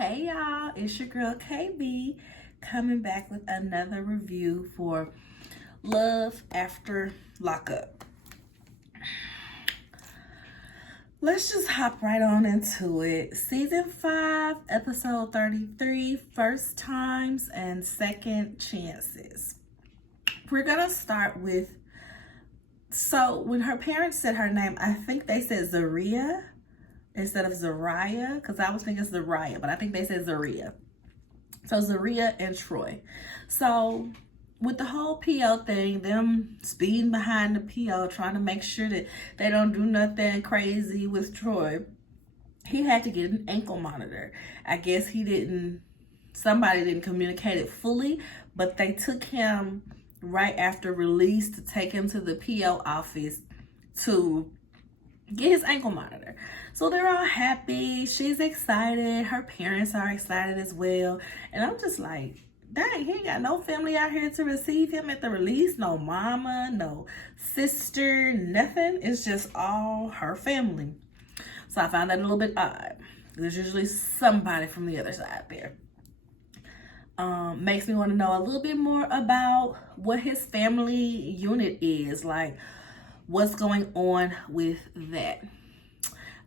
Hey y'all, it's your girl KB coming back with another review for Love After Lockup. Let's just hop right on into it. Season 5, episode 33, First Times and Second Chances. We're gonna start with, so when her parents said her name, I think they said Zaria instead of Zariah, because I was thinking Zariah, but I think they said Zaria. So Zaria and Troy. So with the whole PO thing, them speeding behind the PO, trying to make sure that they don't do nothing crazy with Troy, he had to get an ankle monitor. I guess somebody didn't communicate it fully, but they took him right after release to take him to the PO office to get his ankle monitor. So they're all happy. She's excited. Her parents are excited as well. And I'm just like, dang, he ain't got no family out here to receive him at the release. No mama, no sister, nothing. It's just all her family. So I found that a little bit odd. There's usually somebody from the other side there. Makes me want to know a little bit more about what his family unit is. Like, what's going on with that.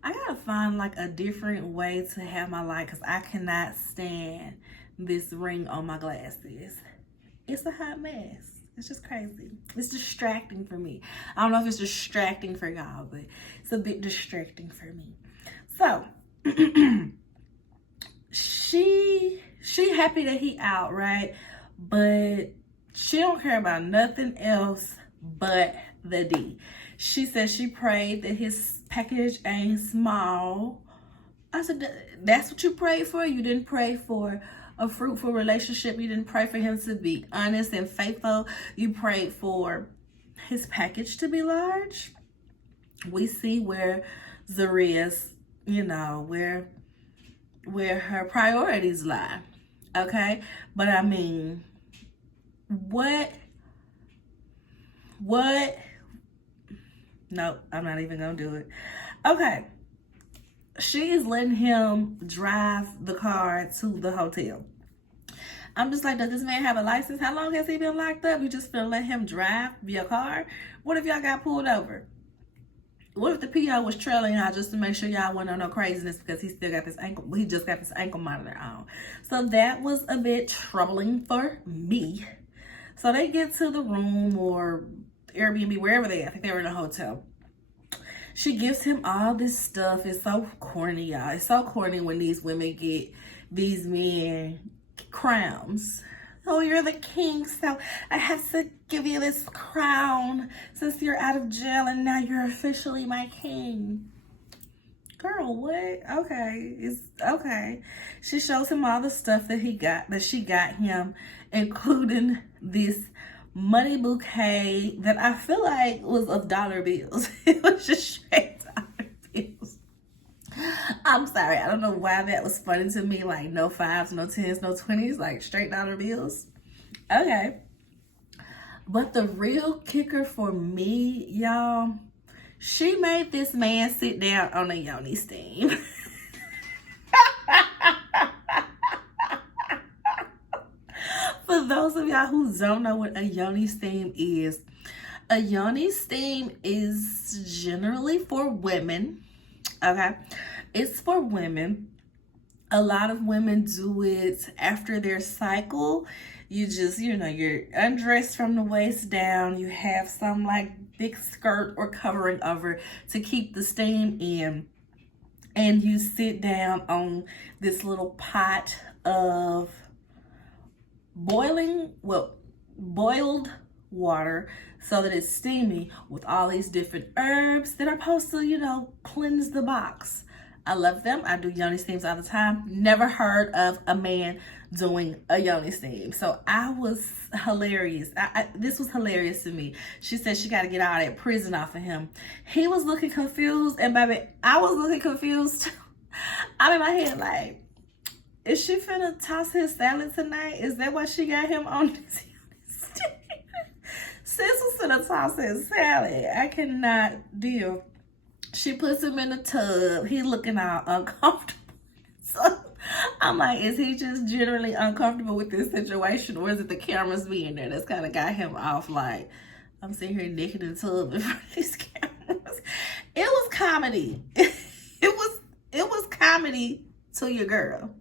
I gotta find like a different way to have my light, because I cannot stand this ring on my glasses. It's a hot mess. It's just crazy. It's distracting for me. I don't know if it's distracting for y'all, but it's a bit distracting for me. So she happy that he out, right? But she don't care about nothing else but the D. She said she prayed that his package ain't small. I said, that's what you prayed for? You didn't pray for a fruitful relationship. You didn't pray for him to be honest and faithful. You prayed for his package to be large. We see where Zaria's, where her priorities lie. Okay? But I mean, what? Nope, I'm not even gonna do it. Okay. She is letting him drive the car to the hotel. I'm just like, does this man have a license? How long has he been locked up? You just gonna let him drive your car? What if y'all got pulled over? What if the PO was trailing y'all just to make sure y'all wasn't on no craziness because he just got this ankle monitor on? So that was a bit troubling for me. So they get to the room or Airbnb, wherever I think they were in a hotel. She gives him all this stuff. It's so corny, y'all. It's so corny when these women get these men crowns. Oh, you're the king, so I have to give you this crown since you're out of jail and now you're officially my king. Girl, what? Okay, it's okay. She shows him all the stuff that she got him, including this money bouquet that I feel like was of dollar bills. It was just straight dollar bills. I'm sorry, I don't know why that was funny to me. Like, no 5s, no 10s, no 20s, like straight dollar bills. Okay. But the real kicker for me, y'all, she made this man sit down on a yoni steam. For those of y'all who don't know what a yoni steam is, a yoni steam is generally for women. Okay, it's for women. A lot of women do it after their cycle. You just, you're undressed from the waist down. You have some like big skirt or covering over to keep the steam in. And you sit down on this little pot of boiled water so that it's steamy with all these different herbs that are supposed to, cleanse the box. I love them. I do yoni steams all the time. Never heard of a man doing a yoni steam. So I was hilarious. This was hilarious to me. She said she got to get all that prison off of him. He was looking confused, and baby, I was looking confused too. I'm in my head like, is she finna toss his salad tonight? Is that why she got him on this steam? Sis was finna toss his salad. I cannot deal. She puts him in the tub. He looking all uncomfortable. So I'm like, is he just generally uncomfortable with this situation, or is it the cameras being there that's kind of got him off? Like, I'm sitting here naked in the tub in front of these cameras. It was comedy. It was comedy to your girl.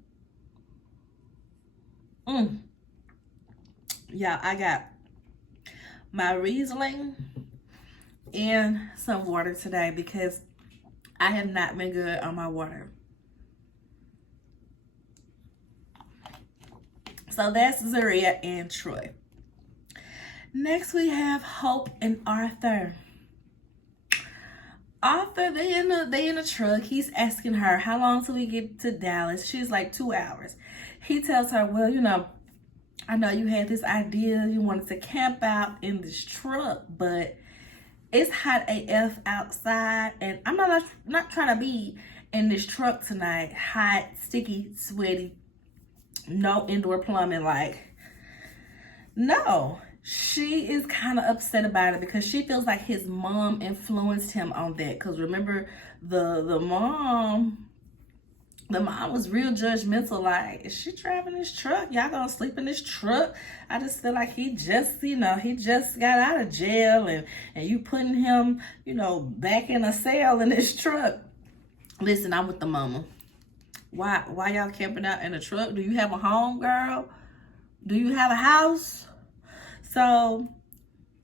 Yeah, I got my Riesling and some water today because I have not been good on my water. So that's Zaria and Troy. Next we have Hope and Arthur. Arthur, they in the truck. He's asking her, how long till we get to Dallas? She's like 2 hours. He tells her, well, you know, I know you had this idea. You wanted to camp out in this truck, but it's hot AF outside. And I'm not trying to be in this truck tonight. Hot, sticky, sweaty, no indoor plumbing. Like, no. She is kind of upset about it because she feels like his mom influenced him on that. Because remember, the mom was real judgmental. Like, is she driving this truck? Y'all gonna sleep in this truck? I just feel like he just got out of jail and you putting him, back in a cell in this truck. Listen, I'm with the mama. Why y'all camping out in a truck? Do you have a home, girl? Do you have a house? So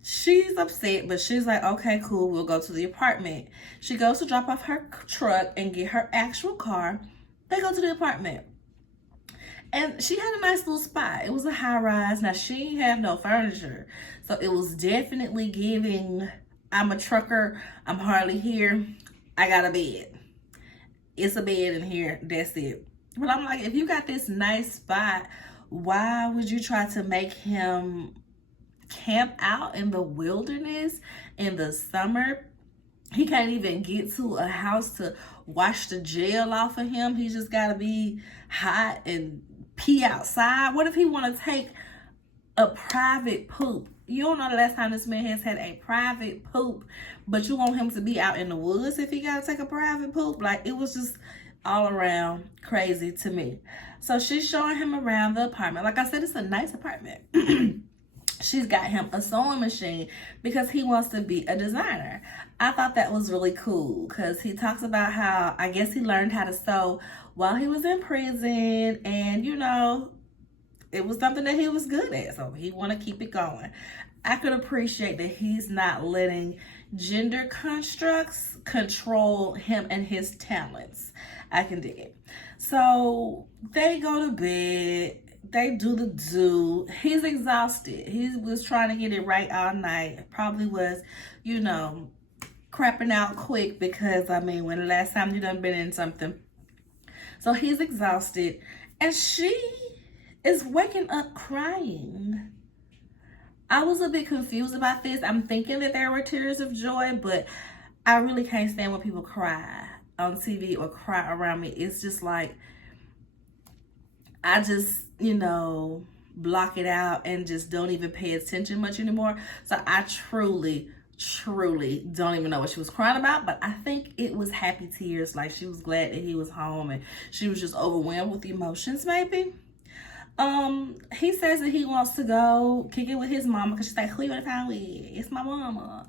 she's upset, but she's like, okay, cool, we'll go to the apartment. She goes to drop off her truck and get her actual car. They go to the apartment. And she had a nice little spot. It was a high rise. Now, she didn't have no furniture. So it was definitely giving, I'm a trucker, I'm hardly here, I got a bed. It's a bed in here, that's it. But I'm like, if you got this nice spot, why would you try to make him camp out in the wilderness in the summer? He can't even get to a house to wash the gel off of him. He just gotta be hot and pee outside. What if he want to take a private poop? You don't know the last time this man has had a private poop, but you want him to be out in the woods if he gotta take a private poop? Like, it was just all around crazy to me. So she's showing him around the apartment. Like I said, it's a nice apartment. She's got him a sewing machine because he wants to be a designer. I thought that was really cool because he talks about how, I guess he learned how to sew while he was in prison, and it was something that he was good at, so he want to keep it going. I could appreciate that he's not letting gender constructs control him and his talents. I can dig it. So they go to bed. They do the do. He's exhausted. He was trying to get it right all night. Probably was, crapping out quick because, when the last time you done been in something. So he's exhausted. And she is waking up crying. I was a bit confused about this. I'm thinking that there were tears of joy, but I really can't stand when people cry on TV or cry around me. It's just like, I just, block it out and just don't even pay attention much anymore. So I truly don't even know what she was crying about, but I think it was happy tears. Like, she was glad that he was home and she was just overwhelmed with emotions, maybe. He says that he wants to go kick it with his mama because she's like, who you want to find with? It's my mama.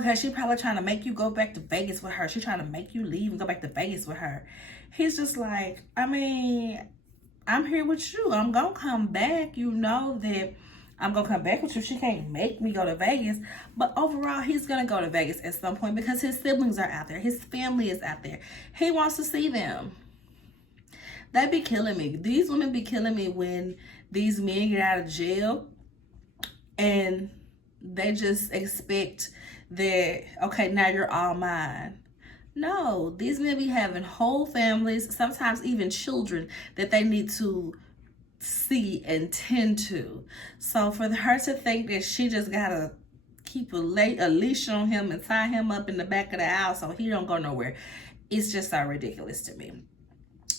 Okay, she probably trying to make you go back to Vegas with her. She's trying to make you leave and go back to Vegas with her. He's just like, I'm here with you. I'm going to come back. You know that I'm going to come back with you. She can't make me go to Vegas. But overall, he's going to go to Vegas at some point because his siblings are out there. His family is out there. He wants to see them. That be killing me. These women be killing me when these men get out of jail and they just expect that, okay, now you're all mine. No, these men be having whole families, sometimes even children that they need to see and tend to. So for her to think that she just gotta keep a leash on him and tie him up in the back of the house so he don't go nowhere, it's just so ridiculous to me.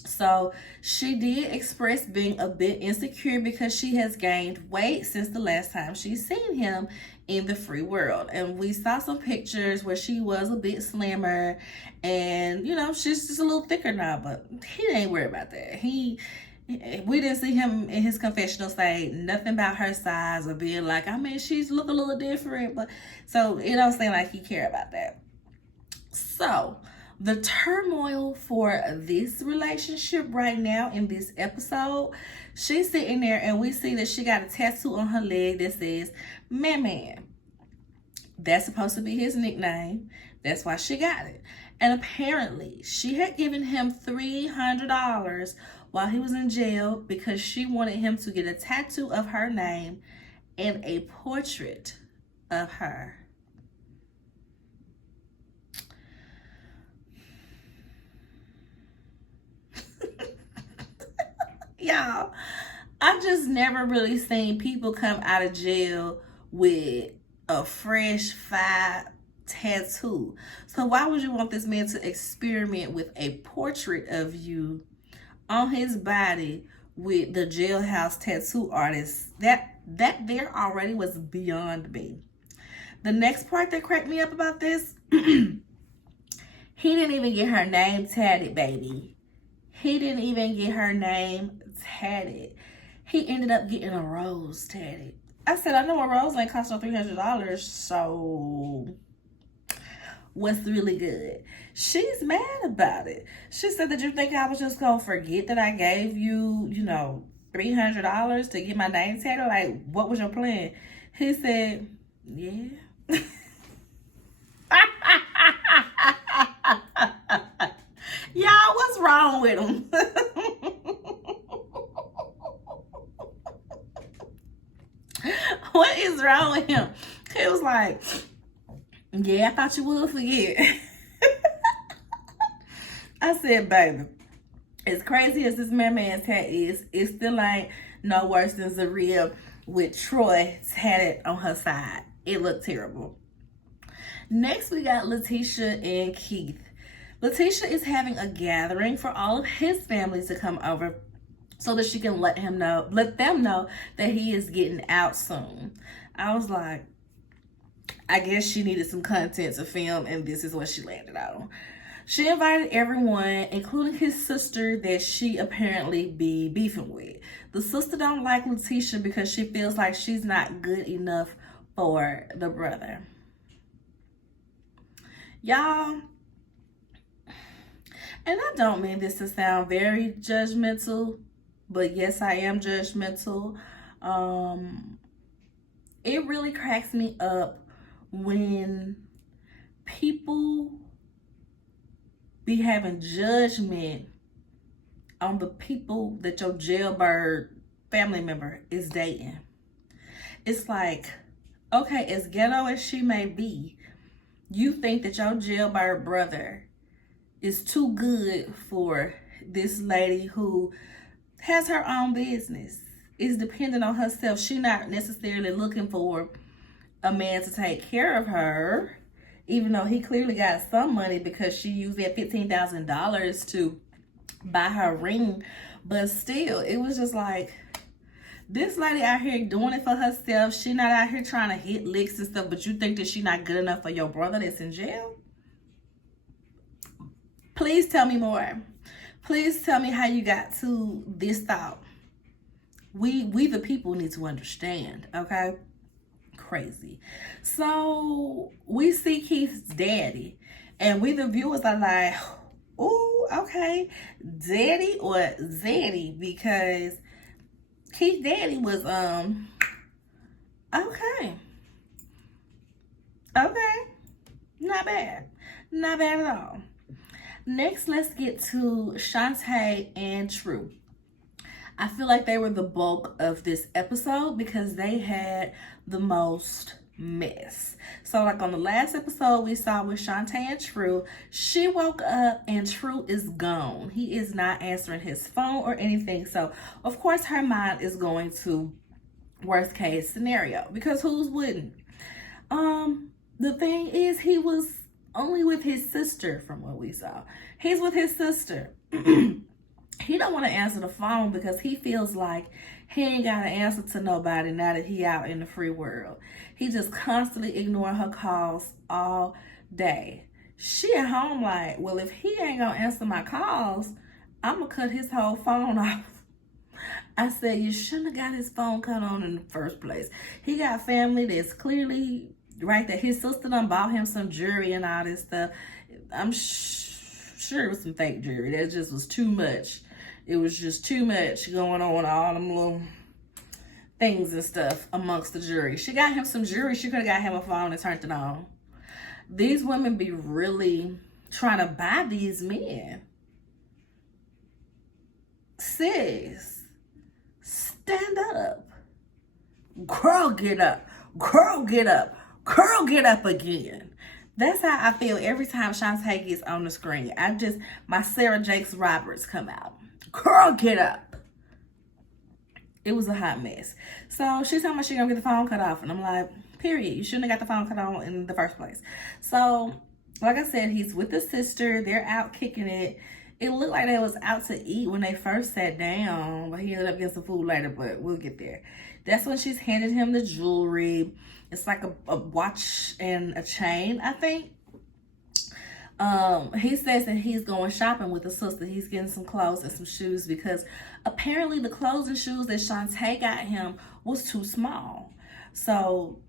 So she did express being a bit insecure because she has gained weight since the last time she's seen him in the free world. And we saw some pictures where she was a bit slimmer and, she's just a little thicker now, but he ain't worried about that. He We didn't see him in his confessional say nothing about her size or being like, I mean, she's look a little different, but so it don't seem like he care about that. So the turmoil for this relationship right now in this episode, she's sitting there and we see that she got a tattoo on her leg that says Man Man. That's supposed to be his nickname. That's why she got it. And apparently she had given him $300 while he was in jail because she wanted him to get a tattoo of her name and a portrait of her. Y'all, I just never really seen people come out of jail with a fresh 5 tattoo. So why would you want this man to experiment with a portrait of you on his body with the jailhouse tattoo artist? That there already was beyond me. The next part that cracked me up about this, he didn't even get her name tatted, baby. He didn't even get her name tatted. He ended up getting a rose tatted. I said, I know a rose ain't cost no $300, so what's really good? She's mad about it. She said, did you think I was just gonna forget that I gave you, $300 to get my name tatted? Like, what was your plan? He said, yeah. Y'all, what's wrong with him? What is wrong with him? He was like, yeah, I thought you would forget. I said, baby, as crazy as this man's hat is, it still ain't no worse than Zaria with Troy tatted on her side. It looked terrible. Next, we got Letitia and Keith. Letitia is having a gathering for all of his family to come over so that she can let them know that he is getting out soon. I was like, I guess she needed some content to film, and this is what she landed on. She invited everyone, including his sister that she apparently be beefing with. The sister don't like Letitia because she feels like she's not good enough for the brother. Y'all, and I don't mean this to sound very judgmental, but yes, I am judgmental. It really cracks me up when people be having judgment on the people that your jailbird family member is dating. It's like, okay, as ghetto as she may be, you think that your jailbird brother is too good for this lady who has her own business, is dependent on herself. She's not necessarily looking for a man to take care of her, even though he clearly got some money because she used that $15,000 to buy her ring. But still, it was just like, this lady out here doing it for herself. She not out here trying to hit licks and stuff, but you think that she not good enough for your brother that's in jail? Please tell me more. Please tell me how you got to this thought. We the people need to understand, okay? Crazy. So we see Keith's daddy, and we the viewers are like, oh, okay, daddy or zaddy, because Keith's daddy was okay, not bad at all. Next, let's get to Shantae and True. I feel like they were the bulk of this episode because they had the most mess. So like on the last episode we saw with Shantae and True, she woke up and True is gone. He is not answering his phone or anything. So of course her mind is going to worst case scenario, because who's wouldn't? The thing is, he was only with his sister from what we saw. He's with his sister. He don't want to answer the phone because he feels like he ain't got to answer to nobody now that he out in the free world. He just constantly ignoring her calls all day. She at home like, well, if he ain't going to answer my calls, I'm going to cut his whole phone off. I said, you shouldn't have got his phone cut on in the first place. He got family that's clearly right there. His sister done bought him some jewelry and all this stuff. I'm sure it was some fake jewelry. That just was too much. It was just too much going on, all them little things and stuff amongst the jewelry. She got him some jewelry. She could have got him a phone and turned it on. These women be really trying to buy these men. Sis, stand up. Girl, get up. Girl, get up. Girl, get up again. That's how I feel every time Shantae gets on the screen. My Sarah Jakes Roberts come out. Girl, get up. It was a hot mess. So she's talking about she gonna get the phone cut off. And I'm like, period. You shouldn't have got the phone cut on in the first place. So, like I said, he's with his sister. They're out kicking it. It looked like they was out to eat when they first sat down. But he ended up getting some food later, but we'll get there. That's when she's handed him the jewelry. It's like a watch and a chain, I think. He says that he's going shopping with his sister. He's getting some clothes and some shoes because apparently the clothes and shoes that Shantae got him was too small. So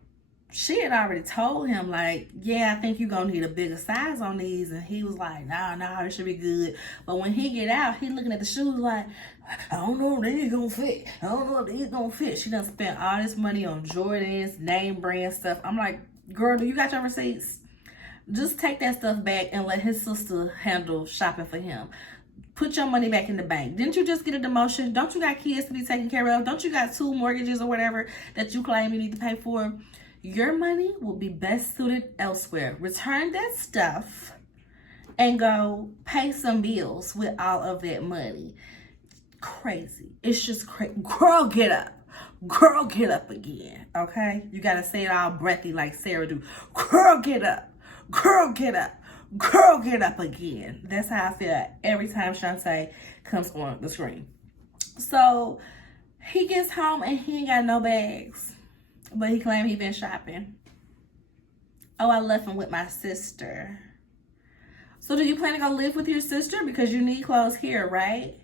she had already told him, like, yeah, I think you're going to need a bigger size on these. And he was like, nah, it should be good. But when he get out, he looking at the shoes like, I don't know if these going to fit. I don't know if these going to fit. She done spent all this money on Jordans, name brand stuff. I'm like, girl, do you got your receipts? Just take that stuff back and let his sister handle shopping for him. Put your money back in the bank. Didn't you just get a demotion? Don't you got kids to be taken care of? Don't you got 2 mortgages or whatever that you claim you need to pay for? Your money will be best suited elsewhere. Return that stuff and go pay some bills with all of that money. Crazy. It's just crazy. Girl, get up. Girl, get up again. Okay? You got to say it all breathy like Sarah do. Girl, get up. Girl, get up. Girl, get up again. That's how I feel every time Shantae comes on the screen. So he gets home and he ain't got no bags. But he claimed he been shopping. Oh, I left him with my sister. So do you plan to go live with your sister? Because you need clothes here, right?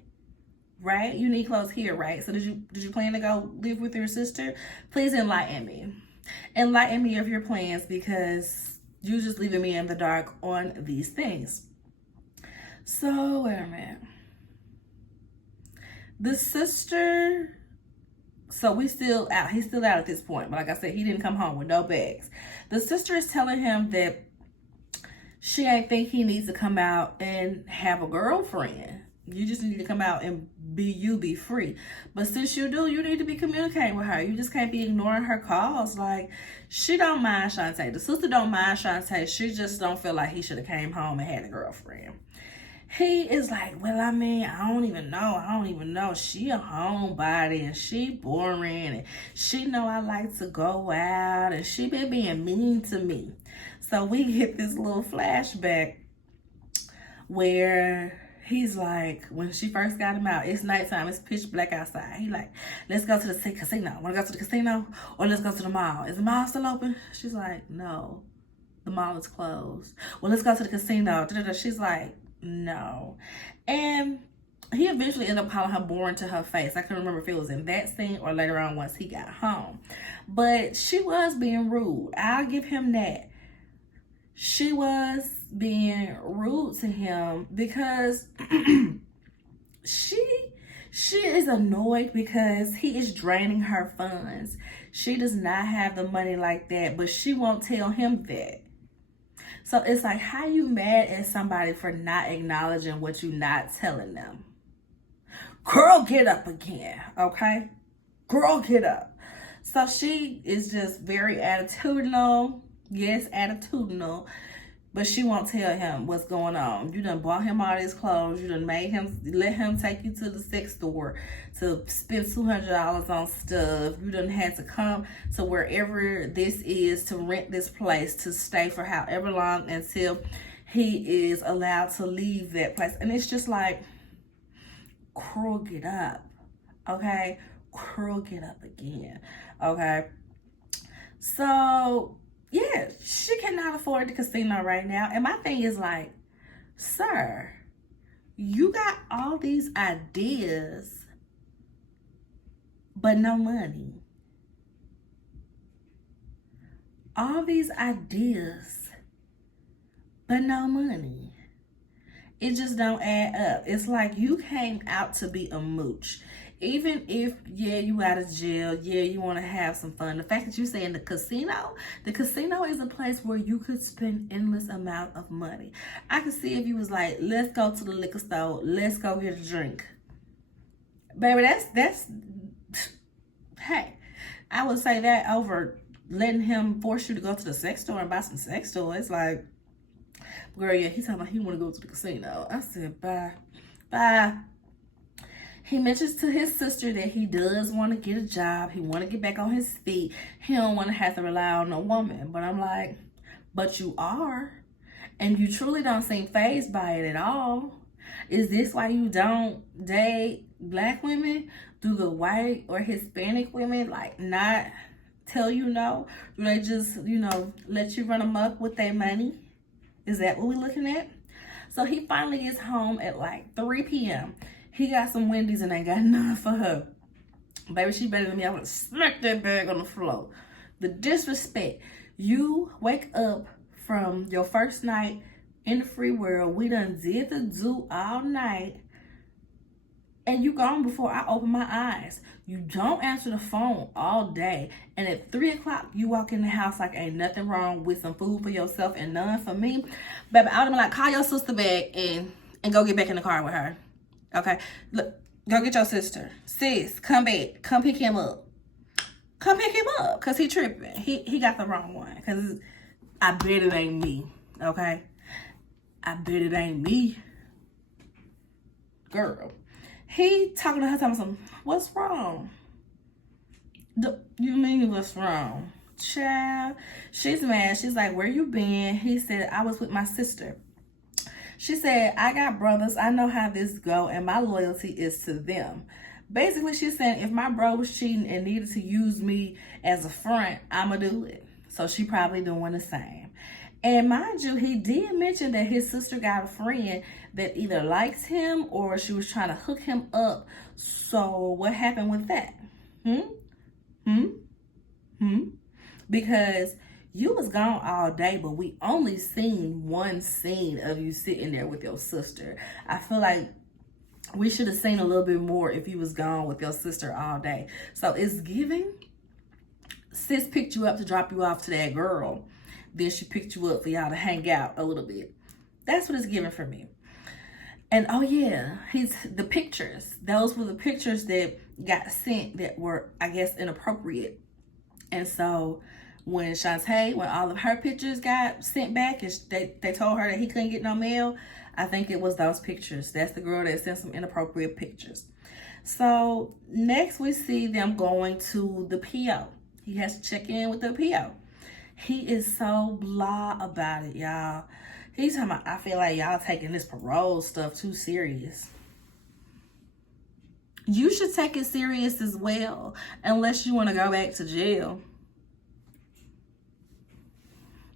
Right? You need clothes here, right? So did you plan to go live with your sister? Please enlighten me. Enlighten me of your plans because you just leaving me in the dark on these things. So, wait a minute. The sister, so he's still out at this point. But like I said, he didn't come home with no bags. The sister is telling him that she ain't think he needs to come out and have a girlfriend. You just need to come out and be free. But since you do, you need to be communicating with her. You just can't be ignoring her calls. Like, she don't mind Shantae. The sister don't mind Shantae. She just don't feel like he should have came home and had a girlfriend. He is like, well, I mean, I don't even know. She a homebody and she boring and she know I like to go out and she been being mean to me. So we get this little flashback where he's like, when she first got him out, it's nighttime, it's pitch black outside. He like, let's go to the casino. Want to go to the casino or let's go to the mall? Is the mall still open? She's like, no, the mall is closed. Well, let's go to the casino. She's like, no. And he eventually ended up calling her boring to her face. I couldn't remember if it was in that scene or later on once he got home. But she was being rude. I'll give him that. She was being rude to him because she is annoyed because he is draining her funds. She does not have the money like that, but she won't tell him that. So it's like, how you mad at somebody for not acknowledging what you're not telling them? Girl, get up again, okay? Girl, get up. So she is just very attitudinal. Yes, attitudinal. But she won't tell him what's going on. You done bought him all these clothes. You done let him take you to the sex store to spend $200 on stuff. You done had to come to wherever this is to rent this place to stay for however long until he is allowed to leave that place. And it's just like, girl, get up. Okay? Girl, get up again. Okay? So yeah, she cannot afford the casino right now. And my thing is like, sir, you got all these ideas but no money. All these ideas, but no money. It just don't add up. It's like you came out to be a mooch. Even if, yeah, you out of jail, yeah, you want to have some fun. The fact that you say in the casino is a place where you could spend endless amount of money. I could see if you was like, let's go to the liquor store, let's go get a drink. Baby, that's hey, I would say that over letting him force you to go to the sex store and buy some sex toys. It's like, girl, yeah, he's talking about he want to go to the casino. I said, bye. He mentions to his sister that he does want to get a job. He want to get back on his feet. He don't want to have to rely on a woman. But I'm like, but you are. And you truly don't seem fazed by it at all. Is this why you don't date black women? Do the white or Hispanic women like not tell you no? Do they just, let you run amok with their money? Is that what we're looking at? So he finally gets home at like 3 p.m. He got some Wendy's and ain't got none for her. Baby, she better than me. I would have smacked that bag on the floor. The disrespect. You wake up from your first night in the free world. We done did the do all night. And you gone before I open my eyes. You don't answer the phone all day. And at 3 o'clock, you walk in the house like ain't nothing wrong with some food for yourself and none for me. Baby, I would have been like, call your sister back and go get back in the car with her. Okay? Look, go get your sister. Sis, come back. Come pick him up. Come pick him up because he tripping. He got the wrong one because I bet it ain't me. Okay? I bet it ain't me. Girl. He talking to her, telling some, what's wrong? You mean what's wrong? Child. She's mad. She's like, where you been? He said, I was with my sister. She said, I got brothers. I know how this go, and my loyalty is to them. Basically, she's saying, if my bro was cheating and needed to use me as a front, I'ma do it. So she probably doing the same. And mind you, he did mention that his sister got a friend that either likes him or she was trying to hook him up. So what happened with that? Because you was gone all day, but we only seen one scene of you sitting there with your sister. I feel like we should have seen a little bit more if you was gone with your sister all day. So it's giving. Sis picked you up to drop you off to that girl. Then she picked you up for y'all to hang out a little bit. That's what it's giving for me. And oh yeah, the pictures. Those were the pictures that got sent that were, I guess, inappropriate. And so when all of her pictures got sent back and they told her that he couldn't get no mail, I think it was those pictures. That's the girl that sent some inappropriate pictures. So next we see them going to the PO. He has to check in with the PO. He is so blah about it, y'all. He's talking about, I feel like y'all taking this parole stuff too serious. You should take it serious as well, unless you want to go back to jail.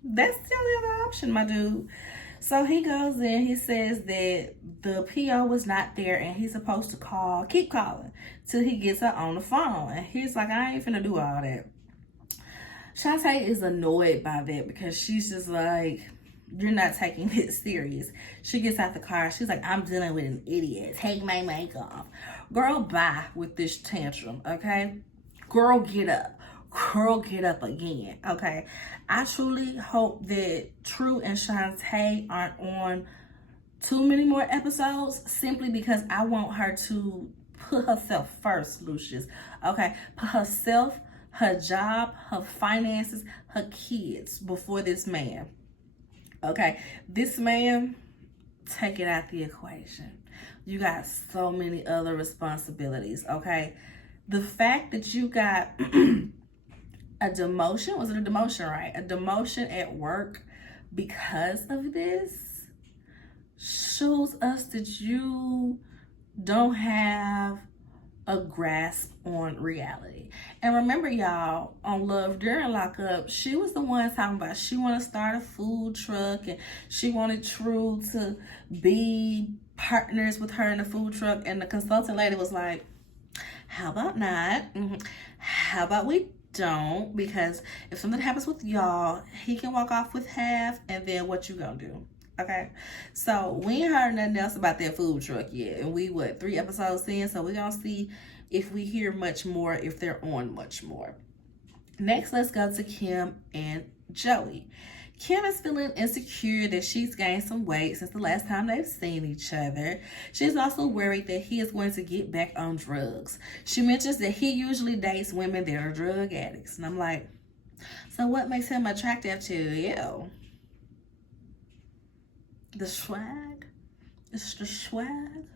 That's the only other option, my dude. So he goes in, he says that the PO was not there and he's supposed to keep calling till he gets her on the phone. And he's like, I ain't finna do all that. Shantae is annoyed by that because she's just like, you're not taking it serious. She gets out the car. She's like, I'm dealing with an idiot. Take my mic off. Girl, bye with this tantrum, okay? Girl, get up. Girl, get up again, okay? I truly hope that True and Shantae aren't on too many more episodes simply because I want her to put herself first, Lucius, okay? Put herself, her job, her finances, her kids before this man. Okay, this man, take it out the equation. You got so many other responsibilities, okay? The fact that you got a demotion, was it a demotion, right? A demotion at work because of this shows us that you don't have a grasp on reality. And remember, y'all, on Love During Lockup, she was the one talking about she want to start a food truck and she wanted True to be partners with her in the food truck. And the consultant lady was like, How about not? How about we don't? Because if something happens with y'all, he can walk off with half, and then what you gonna do? Okay, so we ain't heard nothing else about that food truck yet, and we 3 episodes in, so we gonna see if we hear much more, if they're on much more. Next, let's go to Kim and Joey. Kim is feeling insecure that she's gained some weight since the last time they've seen each other. She's also worried that he is going to get back on drugs. She mentions that he usually dates women that are drug addicts. And I'm like, so what makes him attractive to you? The swag? It's the swag?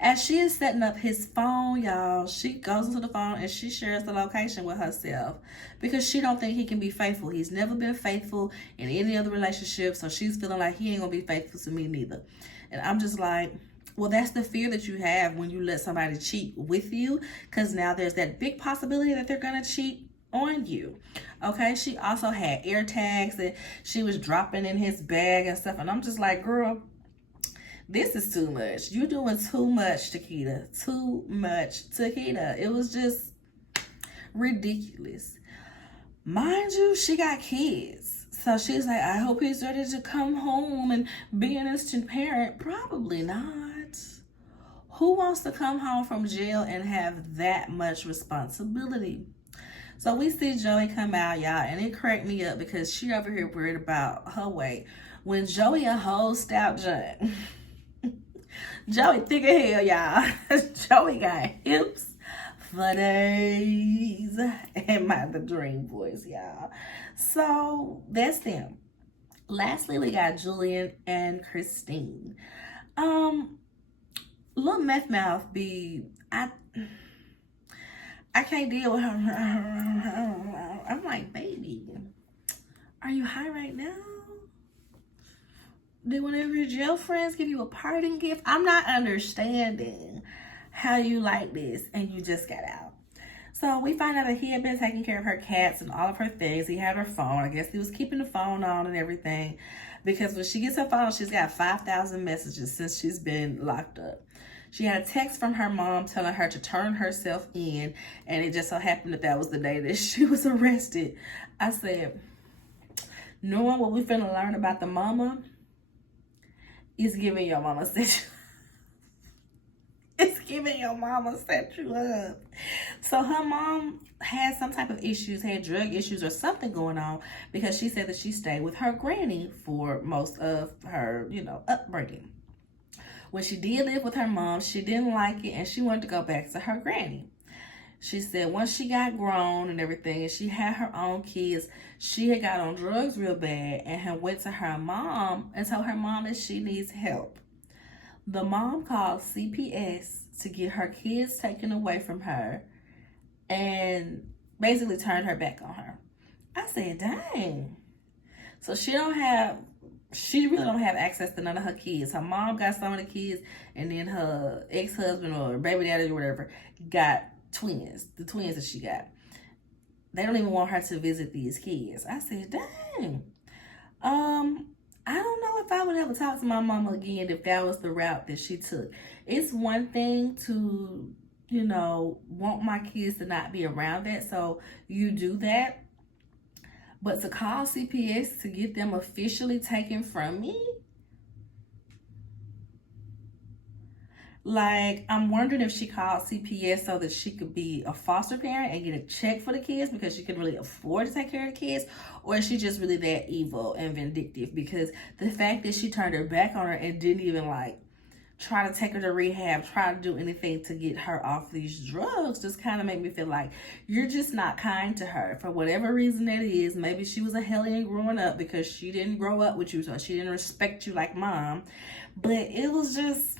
As she is setting up his phone, y'all, she goes into the phone and she shares the location with herself because she don't think he can be faithful. He's never been faithful in any other relationship, so she's feeling like he ain't gonna be faithful to me neither. And I'm just like, well, that's the fear that you have when you let somebody cheat with you, because now there's that big possibility that they're gonna cheat on you. Okay, she also had air tags that she was dropping in his bag and stuff, and I'm just like, girl, this is too much. You're doing too much, Takeda. Too much, Takeda. It was just ridiculous. Mind you, she got kids. So she's like, I hope he's ready to come home and be an instant parent. Probably not. Who wants to come home from jail and have that much responsibility? So we see Joey come out, y'all, and it cracked me up because she over here worried about her weight. When Joey a whole stout junk. Joey thick as hell, y'all. Joey got hips for days. And the dream boys, y'all. So that's them. Lastly, we got Julian and Christine. Little meth mouth I can't deal with her. I'm like, baby, are you high right now? Did one of your jail friends give you a parting gift? I'm not understanding how you like this and you just got out. So we find out that he had been taking care of her cats and all of her things. He had her phone. I guess he was keeping the phone on and everything, because when she gets her phone, she's got 5,000 messages since she's been locked up. She had a text from her mom telling her to turn herself in, and it just so happened that was the day that she was arrested. I said, knowing what we finna learn about the mama, it's giving your mama set it's giving your mama set you up. So her mom had some type of issues, had drug issues or something going on, because she said that she stayed with her granny for most of her, upbringing. When she did live with her mom, she didn't like it and she wanted to go back to her granny. She said once she got grown and everything and she had her own kids, she had got on drugs real bad and had went to her mom and told her mom that she needs help. The mom called CPS to get her kids taken away from her and basically turned her back on her. I said, dang. So she really don't have access to none of her kids. Her mom got some of the kids, and then her ex-husband or baby daddy or whatever got twins, the twins that she got. They don't even want her to visit these kids. I said, dang. I don't know if I would ever talk to my mama again if that was the route that she took. It's one thing to, want my kids to not be around that, so you do that. But to call CPS to get them officially taken from me? Like, I'm wondering if she called CPS so that she could be a foster parent and get a check for the kids because she could really afford to take care of the kids, or is she just really that evil and vindictive? Because the fact that she turned her back on her and didn't even try to take her to rehab, try to do anything to get her off these drugs, just kind of made me feel like you're just not kind to her for whatever reason that is. Maybe she was a hellion growing up because she didn't grow up with you, so she didn't respect you like mom. But it was just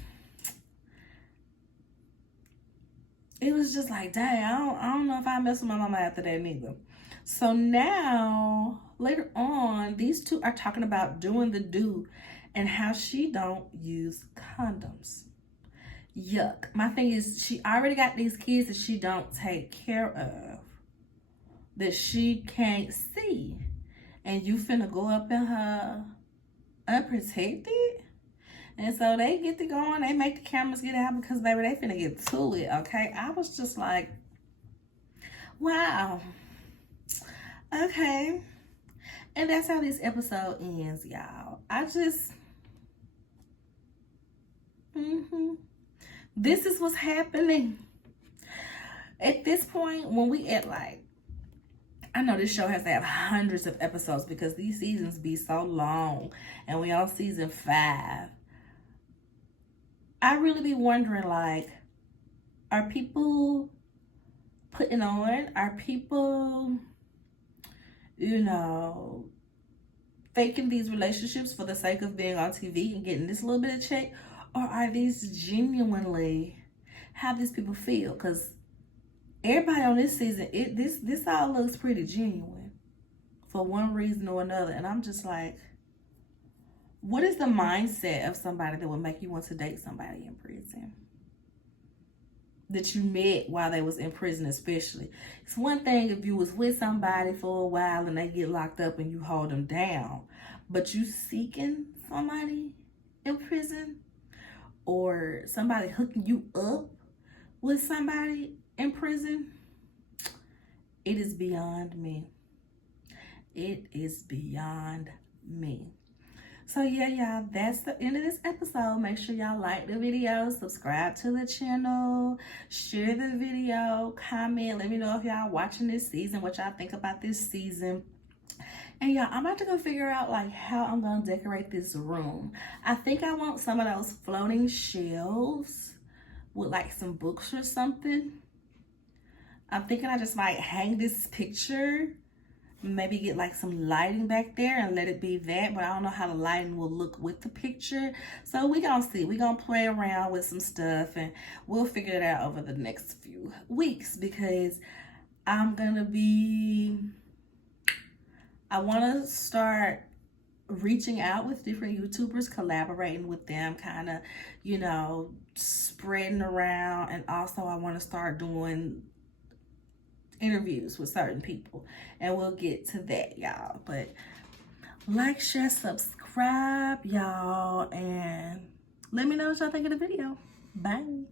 like, dang, I don't know if I mess with my mama after that neither. So now, later on, these two are talking about doing the do and how she don't use condoms. Yuck. My thing is, she already got these kids that she don't take care of, that she can't see. And you finna go up in her unprotected? And so they get to going, they make the cameras get out because, baby, they finna get to it, okay? I was just like, wow. Okay. And that's how this episode ends, y'all. I just, this is what's happening. At this point, when we at like, I know this show has to have hundreds of episodes because these seasons be so long. And we on season 5. I really be wondering, like, are people putting on? Are people, faking these relationships for the sake of being on TV and getting this little bit of check? Or are these genuinely how these people feel? Because everybody on this season, this all looks pretty genuine for one reason or another. And I'm just like, what is the mindset of somebody that would make you want to date somebody in prison? That you met while they was in prison, especially. It's one thing if you was with somebody for a while and they get locked up and you hold them down. But you seeking somebody in prison or somebody hooking you up with somebody in prison, it is beyond me. It is beyond me. So yeah, y'all, that's the end of this episode. Make sure y'all like the video, subscribe to the channel, share the video, comment. Let me know if y'all watching this season, what y'all think about this season. And y'all, I'm about to go figure out like how I'm gonna decorate this room. I think I want some of those floating shelves with like some books or something. I'm thinking I just might hang this picture, maybe get like some lighting back there and let it be that, but I don't know how the lighting will look with the picture. So we gonna see. We gonna play around with some stuff and we'll figure it out over the next few weeks because I want to start reaching out with different YouTubers, collaborating with them, kind of, spreading around. And also I want to start doing interviews with certain people, and we'll get to that, y'all. But like, share, subscribe, y'all, and let me know what y'all think of the video. Bye.